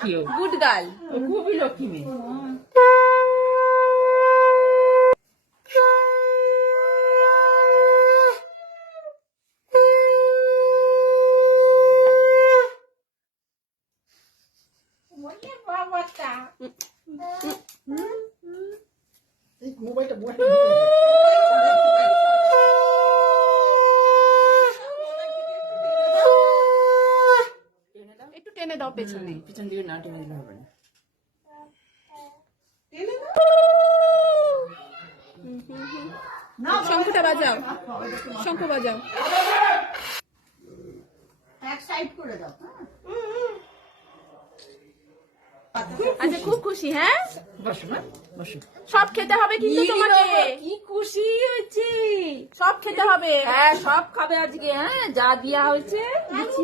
লক্ষ্মী, ও good girl. ও খুবই লক্ষ্মী মেয়ে। একটু টেনে দাও পেছনে। পিছন দিকে না টেনে দিলে হবে না। শঙ্খটা বাজাও, শঙ্খ বাজাও। এক সাইড করে দাও। আচ্ছা খুব খুশি, হ্যাঁ? বসো না, বসো। সব খেতে হবে কিন্তু তোমাকে। কি খুশি হয়েছে। সব খেতে হবে। হ্যাঁ, সব খাবে আজকে। হ্যাঁ, যা দেওয়া হয়েছে দিচ্ছি।